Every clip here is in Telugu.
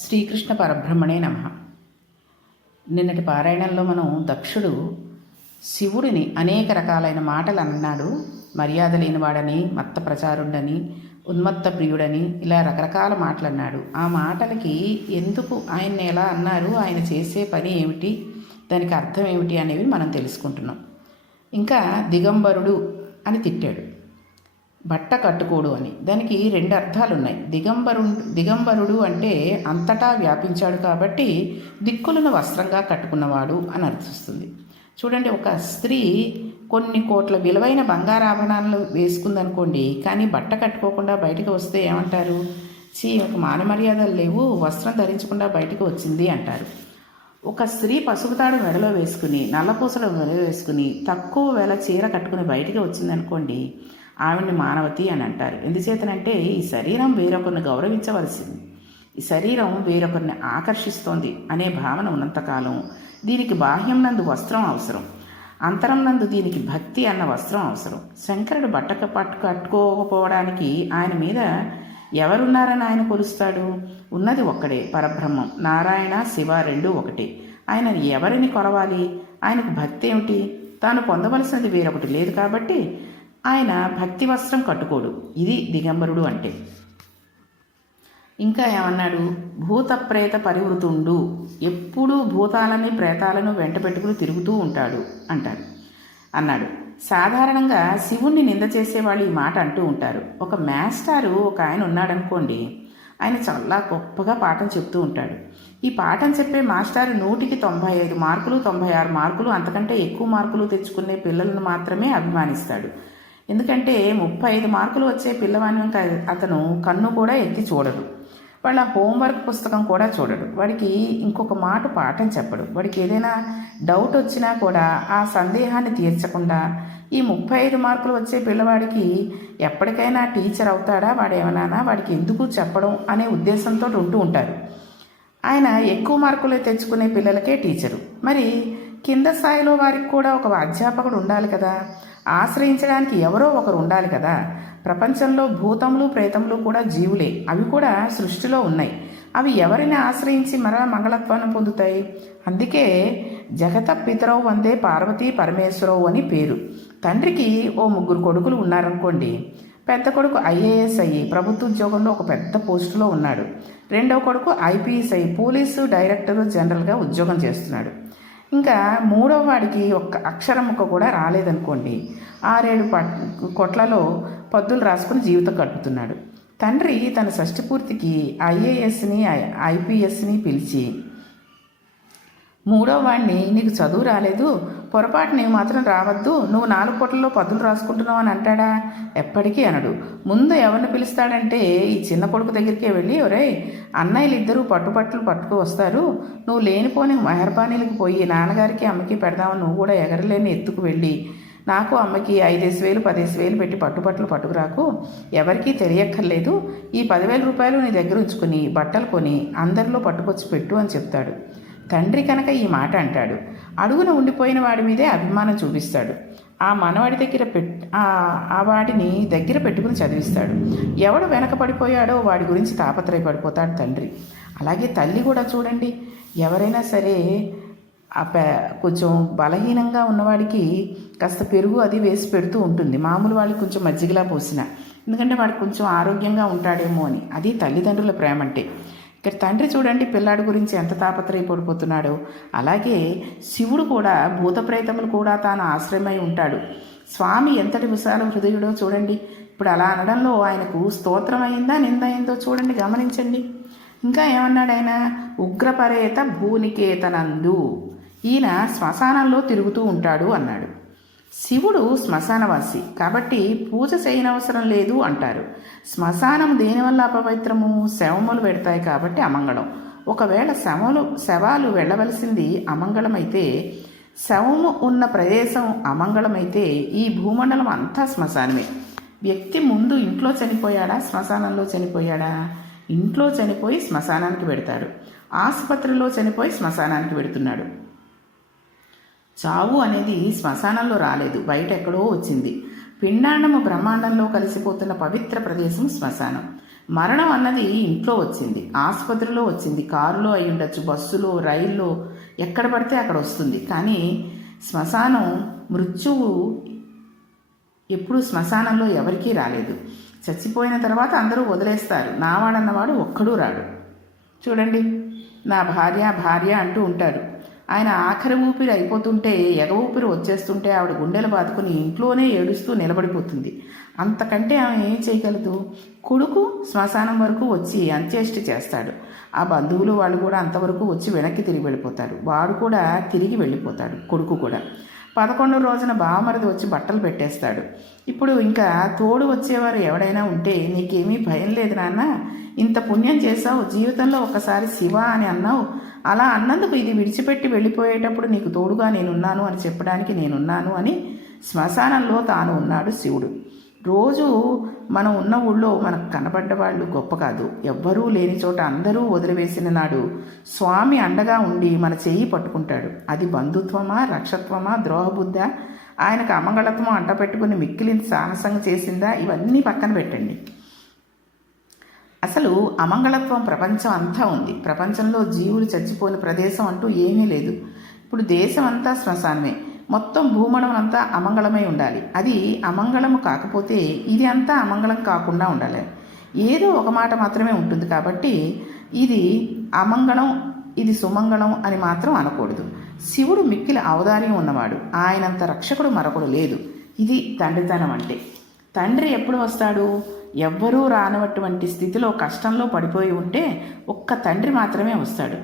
శ్రీకృష్ణ పరబ్రహ్మణే నమః. నిన్నటి పారాయణంలో మనం దక్షుడు శివుడిని అనేక రకాలైన మాటలు అన్నాడు. మర్యాద లేనివాడని, మత్త ప్రచారుడని, ఉన్మత్త ప్రియుడని, ఇలా రకరకాల మాటలు అన్నాడు. ఆ మాటలకి ఎందుకు ఆయన్ని ఎలా అన్నారు, ఆయన చేసే పని ఏమిటి, దానికి అర్థం ఏమిటి అనేవి మనం తెలుసుకుంటున్నాం. ఇంకా దిగంబరుడు అని తిట్టాడు, బట్ట కట్టుకోడు అని. దానికి రెండు అర్థాలు ఉన్నాయి. దిగంబరుడు అంటే అంతటా వ్యాపించాడు కాబట్టి దిక్కులను వస్త్రంగా కట్టుకున్నవాడు అని అర్థిస్తుంది. చూడండి, ఒక స్త్రీ కొన్ని కోట్ల విలువైన బంగారాభరణాలు వేసుకుందనుకోండి, కానీ బట్ట కట్టుకోకుండా బయటకు వస్తే ఏమంటారు? ఒక మానమర్యాదలు లేవు, వస్త్రం ధరించకుండా బయటకు వచ్చింది అంటారు. ఒక స్త్రీ పసుపుతాడు మెడలో వేసుకుని, నల్లపూసలు మెడలో వేసుకుని, తక్కువ వేల చీర కట్టుకుని బయటికి వచ్చిందనుకోండి, ఆవిడ్ని మానవతి అని అంటారు. ఎందుచేతనంటే ఈ శరీరం వేరొకరిని గౌరవించవలసింది, ఈ శరీరం వేరొకరిని ఆకర్షిస్తోంది అనే భావన ఉన్నంతకాలం దీనికి బాహ్యం నందు వస్త్రం అవసరం, అంతరం నందు దీనికి భక్తి అన్న వస్త్రం అవసరం. శంకరుడు కట్టుకోకపోవడానికి ఆయన మీద ఎవరున్నారని ఆయన కొలుస్తాడు? ఉన్నది ఒక్కడే, పరబ్రహ్మం. నారాయణ శివ రెండూ ఒకటే. ఆయన ఎవరిని కొలవాలి? ఆయనకు భక్తి ఏమిటి? తాను పొందవలసినది వేరొకటి లేదు కాబట్టి ఆయన భక్తి వస్త్రం కట్టుకోడు. ఇది దిగంబరుడు అంటే. ఇంకా ఏమన్నాడు? భూత ప్రేత పరివృతుండు, ఎప్పుడూ భూతాలని ప్రేతాలను వెంట పెట్టుకుని తిరుగుతూ ఉంటాడు అన్నాడు. సాధారణంగా శివుణ్ణి నింద చేసేవాళ్ళు ఈ మాట అంటూ ఉంటారు. ఒక మాస్టారు ఒక ఆయన ఉన్నాడనుకోండి, ఆయన చాలా గొప్పగా పాఠం చెప్తూ ఉంటాడు. ఈ పాఠం చెప్పే మాస్టారు 100కి 95 మార్కులు 96 మార్కులు అంతకంటే ఎక్కువ మార్కులు తెచ్చుకునే పిల్లలను మాత్రమే అభిమానిస్తాడు. ఎందుకంటే 35 మార్కులు వచ్చే పిల్లవాడిని అతను కన్ను కూడా ఎత్తి చూడడు. వాళ్ళ హోంవర్క్ పుస్తకం కూడా చూడడు. వాడికి ఇంకొక మాట పాఠం చెప్పడు. వాడికి ఏదైనా డౌట్ వచ్చినా కూడా ఆ సందేహాన్ని తీర్చకుండా ఈ 35 మార్కులు వచ్చే పిల్లవాడికి ఎప్పటికైనా టీచర్ అవుతాడా, వాడేమన్నా వాడికి ఎందుకు చెప్పడం అనే ఉద్దేశంతో ఉంటూ ఉంటారు. ఆయన ఎక్కువ మార్కులు తెచ్చుకునే పిల్లలకే టీచరు. మరి కింద స్థాయిలో వారికి కూడా ఒక అధ్యాపకుడు ఉండాలి కదా, ఆశ్రయించడానికి ఎవరో ఒకరు ఉండాలి కదా. ప్రపంచంలో భూతములు ప్రేతములు కూడా జీవులే, అవి కూడా సృష్టిలో ఉన్నాయి. అవి ఎవరిని ఆశ్రయించి మరలా మంగళత్వాన్ని పొందుతాయి? అందుకే జగత పితరవు వందే పార్వతీ పరమేశ్వరవు అని పేరు. తండ్రికి ఓ 3 కొడుకులు ఉన్నారనుకోండి. పెద్ద కొడుకు ఐఏఎస్ అయ్యి ప్రభుత్వ ఉద్యోగంలో ఒక పెద్ద పోస్టులో ఉన్నాడు. రెండవ కొడుకు ఐపీఎస్ అయ్యి పోలీసు డైరెక్టర్ జనరల్గా ఉద్యోగం చేస్తున్నాడు. ఇంకా మూడవ వాడికి ఒక్క అక్షరం ముక్క కూడా రాలేదనుకోండి, 6-7 కొట్లలో పద్దులు రాసుకుని జీవితం గడుపుతున్నాడు. తండ్రి తన షష్ఠపూర్తికి ఐఏఎస్ని ఐపీఎస్ని పిలిచి, మూడో వాడిని నీకు చదువు రాలేదు, పొరపాటు నీవు మాత్రం రావద్దు, నువ్వు 4 కొట్లలో పద్దులు రాసుకుంటున్నావు అని అంటాడా? ఎప్పటికీ అనడు. ముందు ఎవరిని పిలుస్తాడంటే ఈ చిన్న కొడుకు దగ్గరికే వెళ్ళి, ఒరే అన్నయ్యలు ఇద్దరూ పట్టుకు వస్తారు, నువ్వు లేనిపోని మెహర్బానీలకు పోయి నాన్నగారికి అమ్మకి పెడదామని నువ్వు కూడా ఎగరలేని ఎత్తుకు వెళ్ళి నాకు అమ్మకి 5,000 10,000 పెట్టి పట్టుకురాకు, ఎవరికీ తెలియక్కర్లేదు, ఈ 10,000 రూపాయలు నీ దగ్గర ఉంచుకుని బట్టలు కొని అందరిలో పట్టుకొచ్చి పెట్టు అని చెప్తాడు. తండ్రి కనుక ఈ మాట అంటాడు, అడుగున ఉండిపోయిన వాడి మీదే అభిమానం చూపిస్తాడు. ఆ మనవాడి దగ్గర ఆ వాడిని దగ్గర పెట్టుకుని చదివిస్తాడు. ఎవడు వెనకపడిపోయాడో వాడి గురించి తాపత్రయపడిపోతాడు తండ్రి. అలాగే తల్లి కూడా చూడండి, ఎవరైనా సరే కొంచెం బలహీనంగా ఉన్నవాడికి కాస్త పెరుగు అది వేసి పెడుతూ ఉంటుంది, మామూలు వాళ్ళకి కొంచెం మజ్జిగలా పోసిన, ఎందుకంటే వాడికి కొంచెం ఆరోగ్యంగా ఉంటాడేమో అని. అది తల్లిదండ్రుల ప్రేమ అంటే. ఇక్కడ తండ్రి చూడండి పిల్లాడి గురించి ఎంత తాపత్రయపడిపోతున్నాడో. అలాగే శివుడు కూడా భూతప్రేతములు కూడా తాను ఆశ్రయమై ఉంటాడు. స్వామి ఎంతటి విశాల హృదయుడో చూడండి. ఇప్పుడు అలా అనడంలో ఆయనకు స్తోత్రం అయిందా నింద అయిందో చూడండి, గమనించండి. ఇంకా ఏమన్నాడు ఆయన? ఉగ్రపరేత భూనికేతనందు, ఈయన శ్మశానంలో తిరుగుతూ ఉంటాడు అన్నాడు. శివుడు శ్మశానవాసి కాబట్టి పూజ చేయనవసరం లేదు అంటారు. శ్మశానం దేనివల్ల అపవిత్రము? శవములు పెడతాయి కాబట్టి అమంగళం. ఒకవేళ శవాలు వెళ్ళవలసింది అమంగళమైతే, శవము ఉన్న ప్రదేశం అమంగళమైతే ఈ భూమండలం అంతా శ్మశానమే. వ్యక్తి ముందు ఇంట్లో చనిపోయాడా, శ్మశానంలో చనిపోయాడా? ఇంట్లో చనిపోయి శ్మశానానికి పెడతాడు, ఆసుపత్రిలో చనిపోయి శ్మశానానికి పెడుతున్నాడు. చావు అనేది శ్మశానంలో రాలేదు, బయట ఎక్కడో వచ్చింది. పిండాండము బ్రహ్మాండంలో కలిసిపోతున్న పవిత్ర ప్రదేశం శ్మశానం. మరణం అన్నది ఇంట్లో వచ్చింది, ఆసుపత్రిలో వచ్చింది, కారులో అయి ఉండొచ్చు, బస్సులో, రైల్లో, ఎక్కడ పడితే అక్కడ వస్తుంది. కానీ శ్మశానం, మృత్యువు ఎప్పుడు శ్మశానంలో ఎవరికీ రాలేదు. చచ్చిపోయిన తర్వాత అందరూ వదిలేస్తారు, నావాడన్నవాడు ఒక్కడూ రాడు. చూడండి, నా భార్య భార్య అంటూ ఉంటారు. ఆయన ఆఖరి ఊపిరి అయిపోతుంటే, ఎగ ఊపిరి వచ్చేస్తుంటే ఆవిడ గుండెలు బాదుకుని ఇంట్లోనే ఏడుస్తూ నిలబడిపోతుంది. అంతకంటే ఆమె ఏం చేయగలదు? కొడుకు శ్మశానం వరకు వచ్చి అంత్యేష్టి చేస్తాడు. ఆ బంధువులు వాళ్ళు కూడా అంతవరకు వచ్చి వెనక్కి తిరిగి వెళ్ళిపోతారు. వాడు కూడా తిరిగి వెళ్ళిపోతాడు, కొడుకు కూడా. 11 రోజున బావమరిది వచ్చి బట్టలు పెట్టేస్తాడు. ఇప్పుడు ఇంకా తోడు వచ్చేవారు ఎవడైనా ఉంటే, నీకేమీ భయం లేదు నాన్న, ఇంత పుణ్యం చేశావు, జీవితంలో ఒకసారి శివ అని అన్నావు, అలా అన్నందుకు ఇది విడిచిపెట్టి వెళ్ళిపోయేటప్పుడు నీకు తోడుగా నేనున్నాను అని చెప్పడానికి నేనున్నాను అని శ్మశానంలో తాను ఉన్నాడు శివుడు. రోజు మనం ఉన్న ఊళ్ళో మనకు కనబడ్డ వాళ్ళు గొప్ప కాదు. ఎవ్వరూ లేని చోట అందరూ వదిలివేసిన నాడు స్వామి అండగా ఉండి మన చెయ్యి పట్టుకుంటాడు. అది బంధుత్వమా, రక్షత్వమా, ద్రోహబుద్ధా, ఆయనకు అమంగళత్వం అంటపెట్టుకుని మిక్కిలింత సాహసంగా చేసిందా? ఇవన్నీ పక్కన పెట్టండి. అసలు అమంగళత్వం ప్రపంచం అంతా ఉంది. ప్రపంచంలో జీవులు చచ్చిపోయిన ప్రదేశం అంటూ ఏమీ లేదు. ఇప్పుడు దేశం అంతా శ్మశానమే. మొత్తం భూమండలం అంతా అమంగళమై ఉండాలి. అది అమంగళము కాకపోతే ఇది అంతా అమంగళం కాకుండా ఉండాలి. ఏదో ఒక మాట మాత్రమే ఉంటుంది. కాబట్టి ఇది అమంగళం, ఇది సుమంగళం అని మాత్రం అనకూడదు. శివుడు మిక్కిలి ఔదార్యం ఉన్నవాడు. ఆయనంత రక్షకుడు మరొకడు లేదు. ఇది తండ్రితనం అంటే. తండ్రి ఎప్పుడు వస్తాడు? ఎవ్వరూ రానటువంటి స్థితిలో కష్టంలో పడిపోయి ఉంటే ఒక్క తండ్రి మాత్రమే వస్తాడు.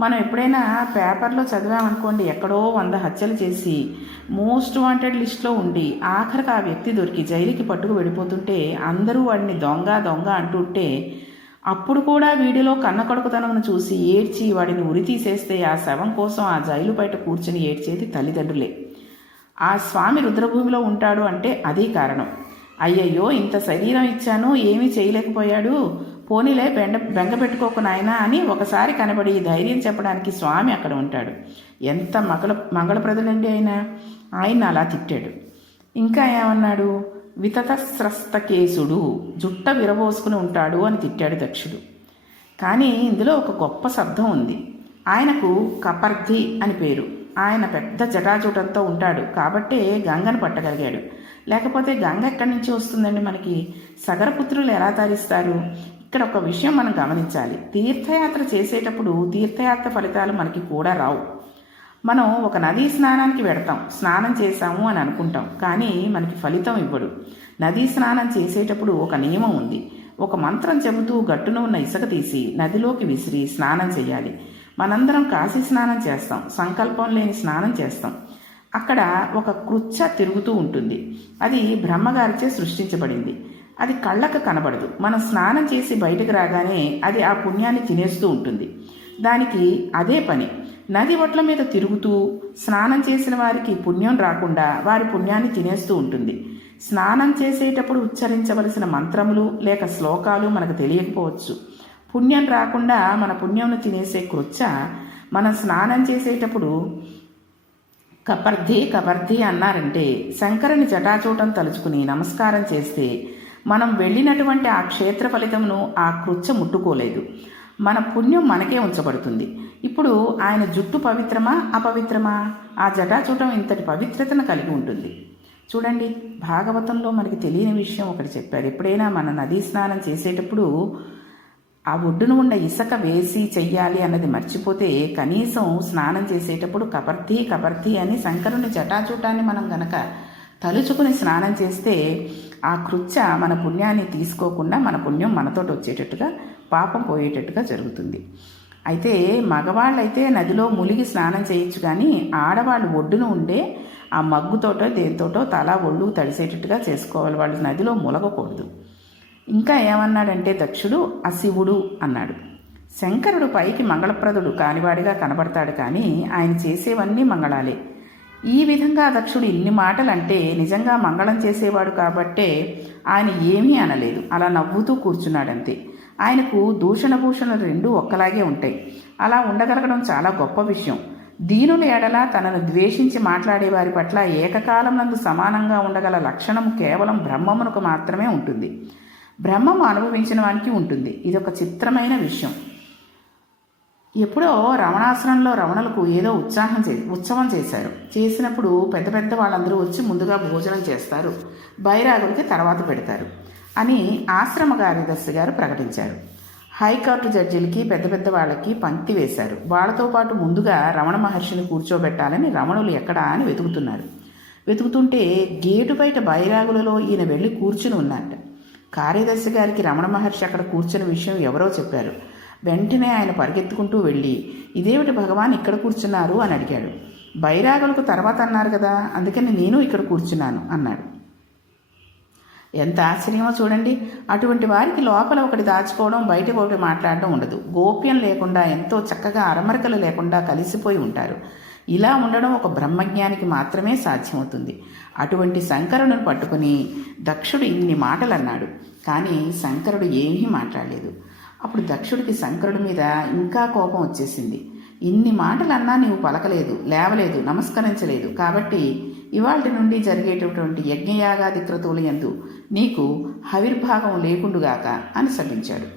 మనం ఎప్పుడైనా పేపర్లో చదివామనుకోండి, ఎక్కడో 100 హత్యలు చేసి మోస్ట్ వాంటెడ్ లిస్ట్లో ఉండి ఆఖరికి ఆ వ్యక్తి దొరికి జైలుకి పట్టుకు వెళ్ళిపోతుంటే అందరూ వాడిని దొంగ దొంగ అంటుంటే, అప్పుడు కూడా వీడిలో కన్న కొడుకుతనమును చూసి ఏడ్చి వాడిని ఉరి తీసేస్తే ఆ శవం కోసం ఆ జైలు బయట కూర్చుని ఏడ్చేది తల్లిదండ్రులే. ఆ స్వామి రుద్రభూమిలో ఉంటాడు అంటే అదే కారణం. అయ్యయ్యో, ఇంత శరీరం ఇచ్చాను, ఏమీ చేయలేకపోయాడు, పోనీలే బెంగ పెట్టుకోకు నాయనా అని ఒకసారి కనబడి ధైర్యం చెప్పడానికి స్వామి అక్కడ ఉంటాడు. ఎంత మంగళప్రదులండి ఆయన అలా తిట్టాడు. ఇంకా ఏమన్నాడు? వితతస్రస్తకేశుడు, జుట్ట విరబోసుకుని ఉంటాడు అని తిట్టాడు దక్షుడు. కానీ ఇందులో ఒక గొప్ప శబ్దం ఉంది. ఆయనకు కపర్ధి అని పేరు. ఆయన పెద్ద జటాజూటంతో ఉంటాడు కాబట్టే గంగను పట్టగలిగాడు. లేకపోతే గంగ ఎక్కడి నుంచి వస్తుందండి మనకి? సగరపుత్రులు ఎలా తరిస్తారు? ఇక్కడ ఒక విషయం మనం గమనించాలి. తీర్థయాత్ర చేసేటప్పుడు తీర్థయాత్ర ఫలితాలు మనకి కూడా రావు. మనం ఒక నదీ స్నానానికి వెడతాం, స్నానం చేశాము అని అనుకుంటాం, కానీ మనకి ఫలితం ఇవ్వడు. నదీ స్నానం చేసేటప్పుడు ఒక నియమం ఉంది. ఒక మంత్రం చెబుతూ గట్టున ఉన్న ఇసుక తీసి నదిలోకి విసిరి స్నానం చేయాలి. మనందరం కాశీ స్నానం చేస్తాం, సంకల్పం లేని స్నానం చేస్తాం. అక్కడ ఒక కృచ్ఛ తిరుగుతూ ఉంటుంది. అది బ్రహ్మగారిచే సృష్టించబడింది. అది కళ్ళకు కనబడదు. మనం స్నానం చేసి బయటకు రాగానే అది ఆ పుణ్యాన్ని తినేస్తూ ఉంటుంది. దానికి అదే పని. నది ఒట్ల మీద తిరుగుతూ స్నానం చేసిన వారికి పుణ్యం రాకుండా వారి పుణ్యాన్ని తినేస్తూ ఉంటుంది. స్నానం చేసేటప్పుడు ఉచ్చరించవలసిన మంత్రములు లేక శ్లోకాలు మనకు తెలియకపోవచ్చు. పుణ్యం రాకుండా మన పుణ్యంను తినేసే కృచ్ఛ మనం స్నానం చేసేటప్పుడు కపర్ధి అన్నారంటే శంకరుని జటాచూటం తలుచుకుని నమస్కారం చేస్తే మనం వెళ్ళినటువంటి ఆ క్షేత్ర ఫలితమును ఆ కృచ్ఛ ముట్టుకోలేదు. మన పుణ్యం మనకే ఉంచబడుతుంది. ఇప్పుడు ఆయన జుట్టు పవిత్రమా అపవిత్రమా? ఆ జటాచూటం ఇంతటి పవిత్రతను కలిగి ఉంటుంది. చూడండి, భాగవతంలో మనకి తెలియని విషయం ఒకటి చెప్పారు. ఎప్పుడైనా మన నదీ స్నానం చేసేటప్పుడు ఆ ఒడ్డును ఉన్న ఇసుక వేసి చెయ్యాలి అన్నది మర్చిపోతే కనీసం స్నానం చేసేటప్పుడు కపర్ధి అని శంకరుని జటాచూటాన్ని మనం గనక తలుచుకుని స్నానం చేస్తే ఆ కృచ్ఛ మన పుణ్యాన్ని తీసుకోకుండా మన పుణ్యం మనతోటి వచ్చేటట్టుగా, పాపం పోయేటట్టుగా జరుగుతుంది. అయితే మగవాళ్ళైతే నదిలో మునిగి స్నానం చేయొచ్చు, కానీ ఆడవాళ్ళు ఒడ్డున ఉండే ఆ మగ్గుతోటో దేనితోటో తల ఒళ్ళు తడిసేటట్టుగా చేసుకోవాలి. వాళ్ళు నదిలో ములగకూడదు. ఇంకా ఏమన్నాడంటే దక్షుడు అశివుడు అన్నాడు. శంకరుడు పైకి మంగళప్రదుడు కానివాడిగా కనబడతాడు, కానీ ఆయన చేసేవన్నీ మంగళాలే. ఈ విధంగా దక్షుడు ఇన్ని మాటలు అంటే నిజంగా మంగళం చేసేవాడు కాబట్టే ఆయన ఏమీ అనలేదు, అలా నవ్వుతూ కూర్చున్నాడంతే. ఆయనకు దూషణభూషణలు రెండూ ఒక్కలాగే ఉంటాయి. అలా ఉండగలగడం చాలా గొప్ప విషయం. దీనుల ఎడల తనను ద్వేషించి మాట్లాడే వారి పట్ల ఏకకాలం నందు సమానంగా ఉండగల లక్షణం కేవలం బ్రహ్మమునకు మాత్రమే ఉంటుంది. బ్రహ్మము అనుభవించిన వానికి ఉంటుంది. ఇదొక చిత్రమైన విషయం. ఎప్పుడో రమణాశ్రమంలో రమణులకు ఏదో ఉత్సవం చేశారు. చేసినప్పుడు పెద్ద పెద్ద వాళ్ళందరూ వచ్చి ముందుగా భోజనం చేస్తారు, బైరాగులకి తర్వాత పెడతారు అని ఆశ్రమ కార్యదర్శి గారు ప్రకటించారు. హైకోర్టు జడ్జీలకి పెద్ద పెద్ద వాళ్ళకి పంక్తి వేశారు. వాళ్ళతో పాటు ముందుగా రమణ మహర్షిని కూర్చోబెట్టాలని రమణులు ఎక్కడా అని వెతుకుతుంటే గేటు బయట బైరాగులలో ఈయన వెళ్ళి కూర్చుని ఉన్నట్ట. కార్యదర్శి గారికి రమణ మహర్షి అక్కడ కూర్చున్న విషయం ఎవరో చెప్పారు. వెంటనే ఆయన పరిగెత్తుకుంటూ వెళ్ళి, ఇదేమిటి భగవాన్ ఇక్కడ కూర్చున్నారు అని అడిగాడు. బైరాగులకు తర్వాత అన్నారు కదా, అందుకని నేను ఇక్కడ కూర్చున్నాను అన్నాడు. ఎంత ఆశ్చర్యమో చూడండి. అటువంటి వారికి లోపల ఒకటి దాచుకోవడం, బయటకు ఒకటి మాట్లాడడం ఉండదు. గోప్యం లేకుండా ఎంతో చక్కగా అరమరికలు లేకుండా కలిసిపోయి ఉంటారు. ఇలా ఉండడం ఒక బ్రహ్మజ్ఞానికి మాత్రమే సాధ్యమవుతుంది. అటువంటి శంకరుని పట్టుకుని దక్షుడు ఇన్ని మాటలు అన్నాడు. కానీ శంకరుడు ఏమీ మాట్లాడలేదు. అప్పుడు దక్షుడికి శంకరుడి మీద ఇంకా కోపం వచ్చేసింది. ఇన్ని మాటలు అన్నా నీవు పలకలేదు, లేవలేదు, నమస్కరించలేదు, కాబట్టి ఇవాళ నుండి జరిగేటటువంటి యజ్ఞయాగాది క్రతువుల యందు నీకు హవిర్భాగం లేకుండుగాక అని శపించాడు.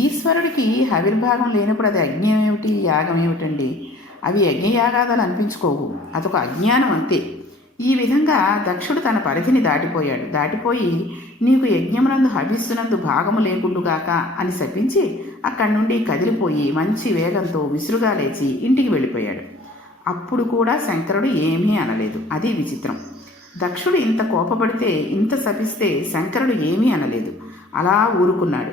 ఈశ్వరుడికి హవిర్భాగం లేనప్పుడు అది యజ్ఞం ఏమిటి, యాగం ఏమిటండి? అవి యజ్ఞయాగాదాలు అనిపించుకోవు, అదొక అజ్ఞానం అంతే. ఈ విధంగా దక్షుడు తన పరిధిని దాటిపోయి నీకు యజ్ఞమునందు హవిస్సునందు భాగము లేకుండుగాక అని శపించి అక్కడి నుండి కదిలిపోయి మంచి వేగంతో విసురుగా లేచి ఇంటికి వెళ్ళిపోయాడు. అప్పుడు కూడా శంకరుడు ఏమీ అనలేదు. అది విచిత్రం. దక్షుడు ఇంత కోపపడితే, ఇంత శపిస్తే శంకరుడు ఏమీ అనలేదు, అలా ఊరుకున్నాడు.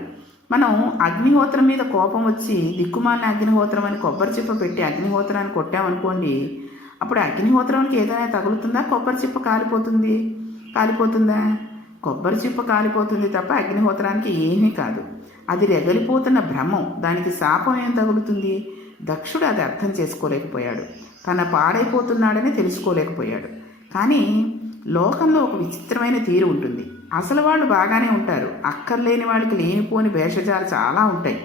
మనం అగ్నిహోత్రం మీద కోపం వచ్చి దిక్కుమాలిన అగ్నిహోత్రం అని కొబ్బరి చిప్ప పెట్టి అగ్నిహోత్రాన్ని కొట్టామనుకోండి, అప్పుడు అగ్నిహోత్రానికి ఏదైనా తగులుతుందా? కొబ్బరి చిప్ప కాలిపోతుందా? కొబ్బరి చిప్ప కాలిపోతుంది తప్ప అగ్నిహోత్రానికి ఏమీ కాదు. అది రగిలిపోతున్న బ్రహ్మం, దానికి శాపం ఏం తగులుతుంది? దక్షుడు అది అర్థం చేసుకోలేకపోయాడు. తన పాడైపోతున్నాడని తెలుసుకోలేకపోయాడు. కానీ లోకంలో ఒక విచిత్రమైన తీరు ఉంటుంది. అసలు వాళ్ళు బాగానే ఉంటారు, అక్కర్లేని వాళ్ళకి లేనిపోని భేషజాలు చాలా ఉంటాయి.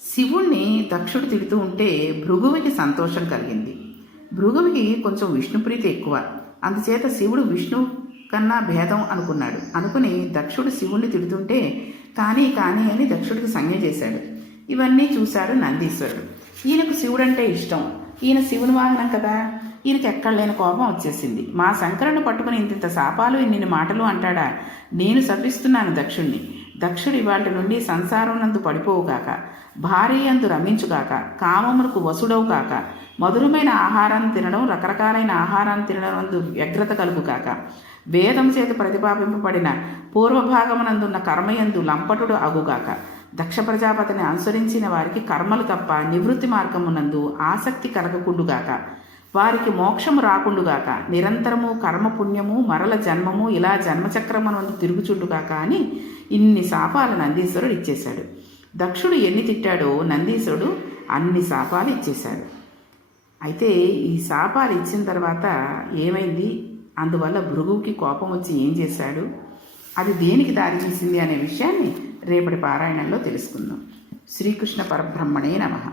శివుణ్ణి దక్షుడు తిడుతూ ఉంటే భృగువుకి సంతోషం కలిగింది. భృగువుకి కొంచెం విష్ణుప్రీతి ఎక్కువ. అందుచేత శివుడు విష్ణు కన్నా భేదం అనుకుని దక్షుడు శివుణ్ణి తిడుతుంటే కానీ అని దక్షుడికి సంజ్ఞ చేశాడు. ఇవన్నీ చూశాడు నందీశ్వరుడు. ఈయనకు శివుడంటే ఇష్టం, ఈయన శివుని వాహనం కదా, ఈయనకి ఎక్కడలేని కోపం వచ్చేసింది. మా శంకరుని పట్టుకుని ఇంత శాపాలు, ఇన్ని మాటలు అంటాడా? నేను శపిస్తున్నాను దక్షుణ్ణి. దక్షుడు ఇవాటి నుండి సంసారం నందు పడిపోవుగాక, భార్య యందు రమించుగాక, కామమునకు వసుడవు కాక, మధురమైన ఆహారాన్ని తినడం, రకరకాలైన ఆహారాన్ని తినడం నందు వ్యగ్రత కలుగుగాక, వేదం చేత ప్రతిపాదింపబడిన పూర్వభాగమునందున్న కర్మయందు లంపటుడు అగుగాక, దక్ష ప్రజాపతిని అనుసరించిన వారికి కర్మలు తప్ప నివృత్తి మార్గమునందు ఆసక్తి కలగకుండుగాక, వారికి మోక్షము రాకుండుగాక, నిరంతరము కర్మపుణ్యము మరల జన్మము ఇలా జన్మచక్రమునందు తిరుగుచుండుగాక అని ఇన్ని శాపాలు నందీశ్వరుడు ఇచ్చేశాడు. దక్షుడు ఎన్ని తిట్టాడో నందీశ్వరుడు అన్ని శాపాలు ఇచ్చేశాడు. అయితే ఈ శాపాలు ఇచ్చిన తర్వాత ఏమైంది? అందువల్ల భృగువుకి కోపం వచ్చి ఏం చేశాడు, అది దేనికి దారితీసింది అనే విషయాన్ని రేపటి పారాయణంలో తెలుసుకుందాం. శ్రీకృష్ణ పరబ్రహ్మణే నమః.